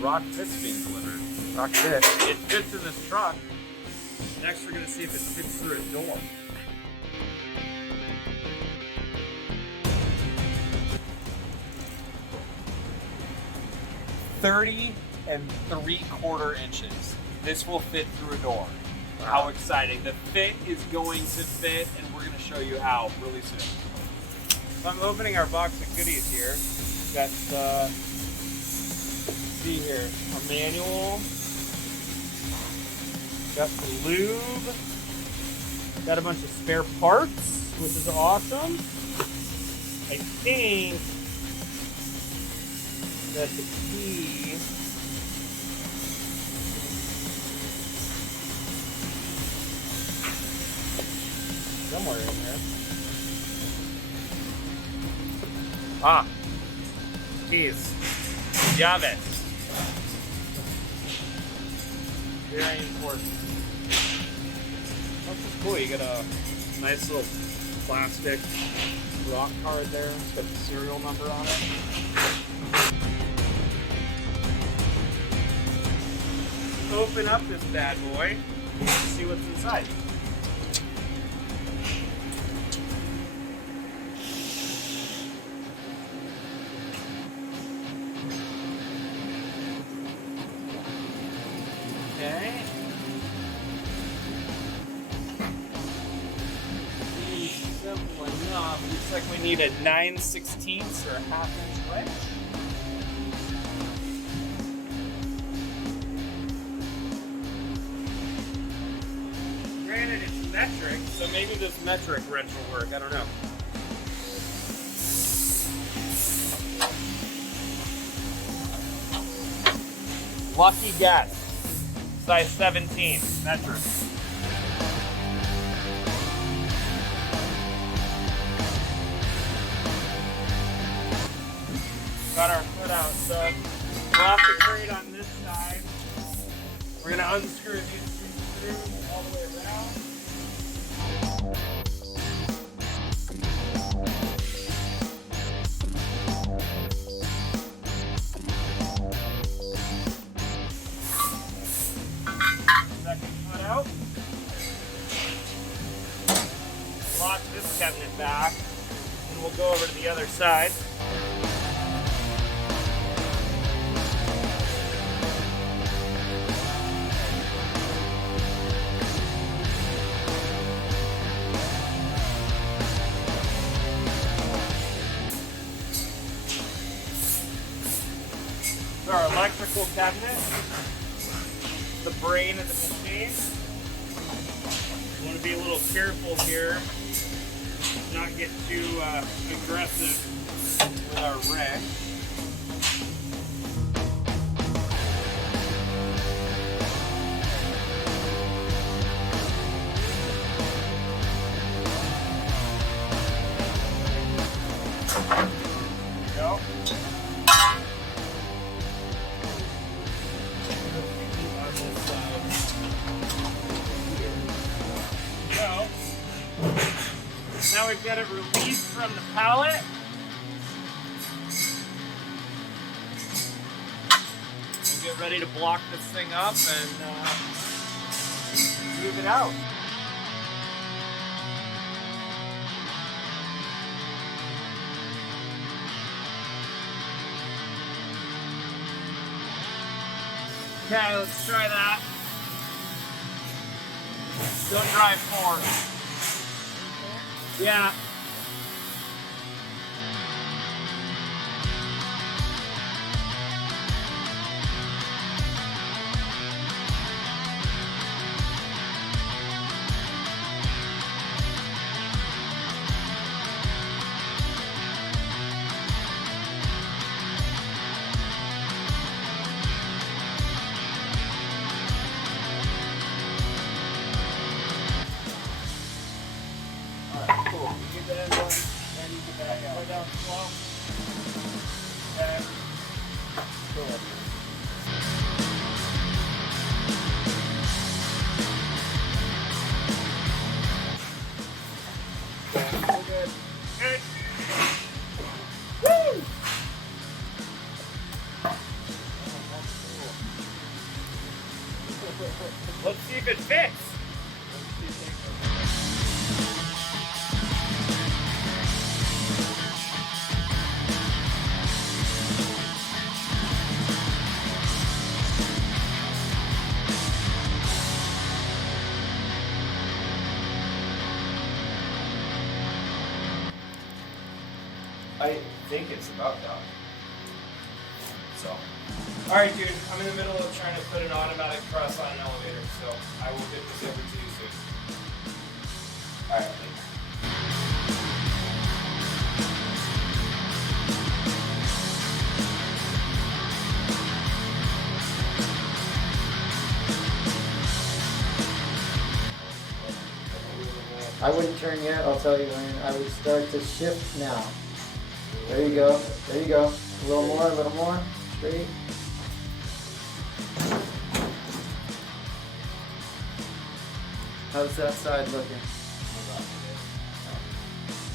ROQ Fit's being delivered. ROQ Fit. It fits in this truck. Next, we're gonna see if it fits through a door. $30.75 inches. This will fit through a door. Wow. How exciting. The fit is going to fit, and we're gonna show you how really soon. So I'm opening our box of goodies here. Got, see here, our manual. Got some lube. Got a bunch of spare parts, which is awesome. I think that the key somewhere in there. Ah, keys. Llaves. Very important. That's just cool. You got a nice little plastic rock card there. It's got the serial number on it. Open up this bad boy and see what's inside. Okay. Simple enough. Looks like we need a 9/16 or a 1/2 inch wrench. Granted, it's metric, so maybe this metric wrench will work. I don't know. Lucky guess. Size 17, metric. Got our foot out, so we're off the crate on this side. We're gonna unscrew these two screws all the way around. Second foot out. Lock this cabinet back, and we'll go over to the other side. Our electrical cabinet, the brain of the machine. You want to be a little careful here, not get too aggressive with our wrench. There we go. Now we've got it released from the pallet. We'll get ready to block this thing up and move it out. Okay, let's try that. Don't drive forward. Yeah. Cool. Get that in one, and you get back out. Go down slow. And cool. Okay, we're good. Good. Woo! Let's see if it fits. I think it's about done. So, All right, dude. I'm in the middle of trying to put an automatic truss on an elevator, so I will get this over to you soon. all right, later. I wouldn't turn yet, I'll tell you when. I would start to shift now. There you go. There you go. A little more, a little more. Straight. How's that side looking?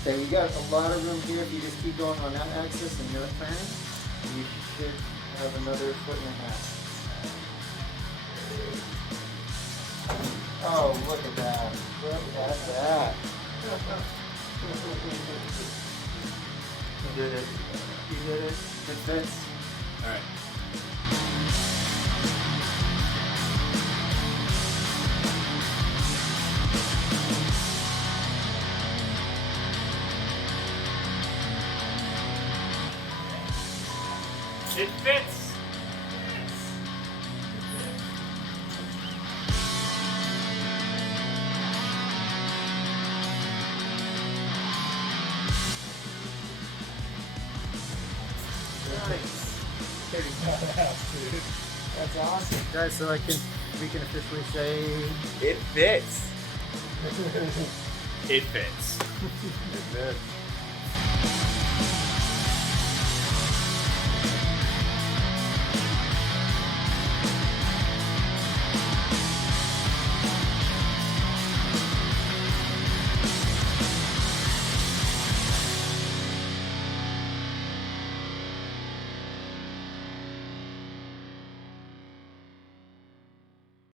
Okay, you got a lot of room here. If you just keep going on that axis and no turning, you should have another foot and a half. Oh, look at that. Look at that. You did it. You did it. It fits. All right. It fits. That's awesome. Guys, so we can officially say It fits. It fits. it fits.